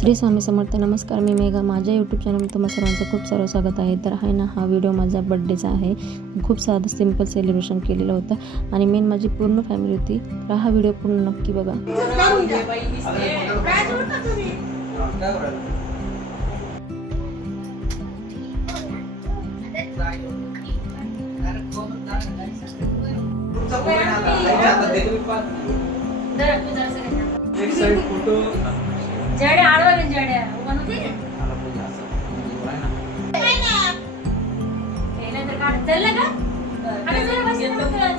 श्री स्वामी समर्थ. नमस्कार, मी मेघा. माझ्या यूट्यूब चॅनलमध्ये तुम्हा सर्वांचं खूप सारं स्वागत आहे. तर आहे ना, हा व्हिडिओ माझा बड्डेचा आहे. खूप साधं सिम्पल सेलिब्रेशन केलेलं होतं आणि मेन माझी पूर्ण फॅमिली होती. तर हा व्हिडिओ पूर्ण नक्की बघा. एक साइड फोटो जड़े आडवा में जड़े उन्होंने ठीक है पहले तो काट चल लगा अरे जरा बस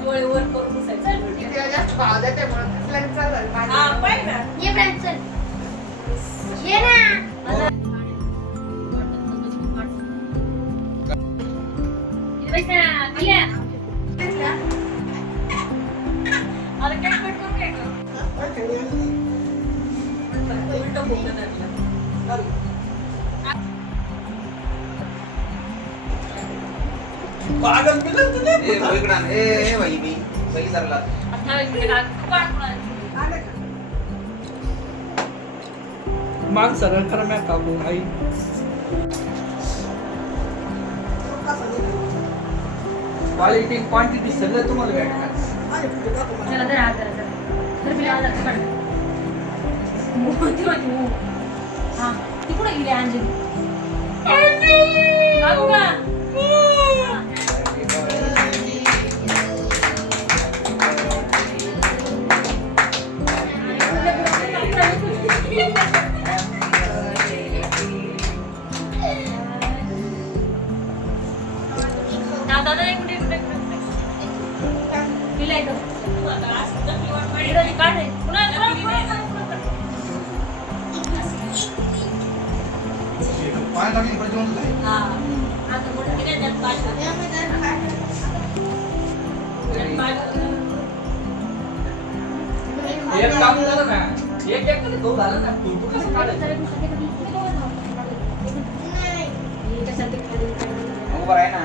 डोळे वर करून चल ते जास्त भाव देते म्हणून कसलं चाललं हां पण ना ये फ्रेंड चल ये ना पैसा दिल्या अरे काय कट करू काय करू उलटं बोलत आहे पागल बिगल तुले ए इकडे आण. ए भाई मी सही धरला. आता इकडे का काढ माग सरळ करा मी काढू आई क्वालिटी क्वांटिटी सगळं तुम्हाला भेटणार. चला जरा हात जरा तर मी आला काढ मोठी होती हां ती कुठे गेली अंजली बाबू का दादा एक मिनिट पिलाय तो इकडे काढ रे पुन्हा पाय टाकून इकडे जेवण झालं. हां आता मोठं किती त्यात पाच एक काम झालं ना एक एक तरी तो झालं ना तू कसं काढायचं उभं राह ना.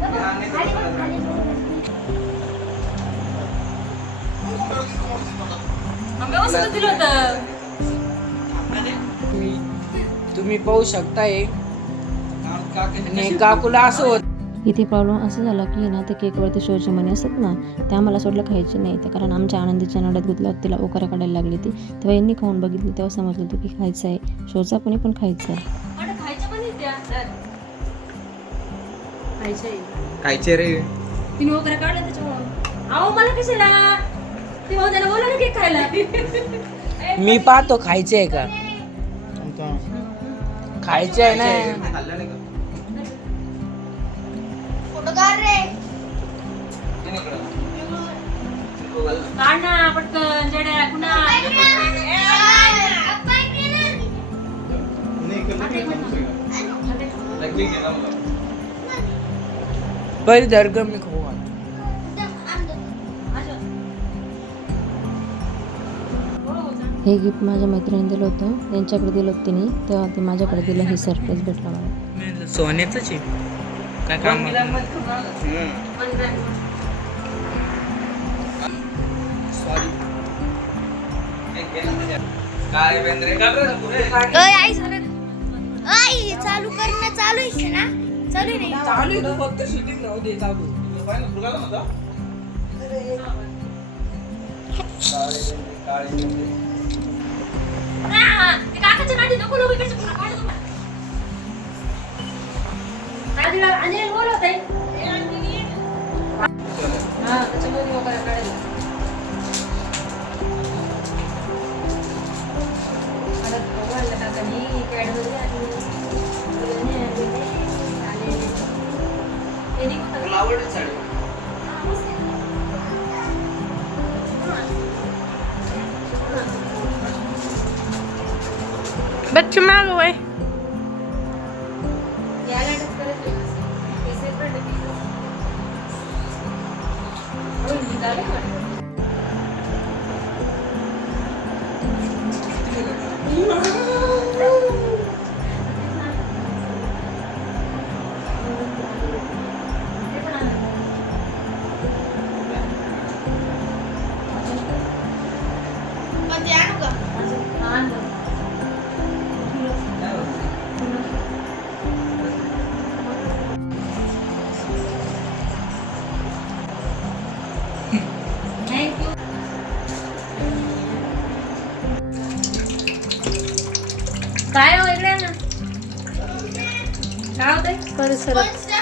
ते आणणे तर चालत राह. आम्ही वस्तू दिलं होतं तुम्ही पाहू शकताय आणि काकूला असं होत इथे प्रॉब्लेम असं झाला की ना, ते केकवरती शोची मणी असतात ना, ते आम्हाला सोडलं खायचे नाही. ते कारण आमच्या आनंदीच्या नड्यात गुतला तिला ओकारा काढायला लागली ती. तेव्हा यांनी खाऊन बघितलं, तेव्हा समजलं होतं की खायचं आहे, शोचा पण खायचं आहे. पण खायचं पण नाही त्या खायचंय खायचे रे. तिने वगैरे काढलं त्याच्यामुळं अहो मला कशाला ते त्याला बोला ना केक खायला मी पाहतो खायचे आहे का खायचे आहे ना खाल्लं नाही का? फोटो काढ रे ते नाही इकडं. तो घाल. काढ ना पटकन जड्या कुणा लगेच गेला मला. पहिले दर्ग मी खाऊ घाल. हे गिफ्ट माझ्या मैत्रिणीने दिलं होतं, त्यांच्याकडे दिलं होतं तिने, तेव्हा ते माझ्याकडे दिलं. हे सरप्राईज भेटलं मला. सोन्याचंच आहे काय काम सॉरी. एक गेला त्याच्यात. काय बेंद्रे काढ रे पुढे. ओय आई झालं आई चालू करणं चालू आहे ना चालू नाही चालू आहे फक्त शूटिंग राहू दे चालू पाय ना फुलाला होता. काळे बेंद्रे. ते काकाच्या नाडी नको लोक इकडचे पुन्हा काढ तुम्हाला नाडीला अंजली बोलवत आहे हां त्याच्यामध्ये वगैरे काढायला आता बोलला काकांनी कॅडबरी आणि तुला आवडली साडी. बच्चे मागो आहे याला करत हे सेपरेट होय निघाले आणू का हां काय हो इकडे आहे ना काय होतंय पंच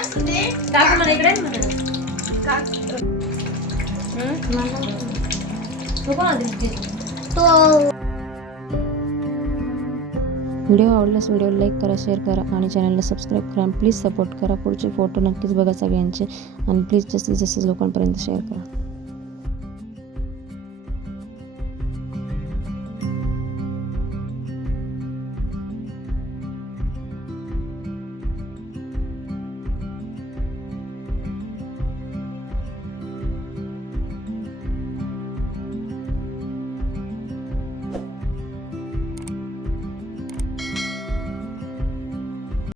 असू दे. काकू मला इकडे आहे ना म्हणा. तू कोणाला दिसते? तो व्हिडिओ आवडल्यास व्हिडिओला लाईक करा, शेअर करा आणि चॅनलला सबस्क्राईब करा. प्लीज सपोर्ट करा. पुढचे फोटो नक्कीच बघा सगळ्यांचे आणि प्लीज जास्तीत जास्त लोकांपर्यंत शेअर करा.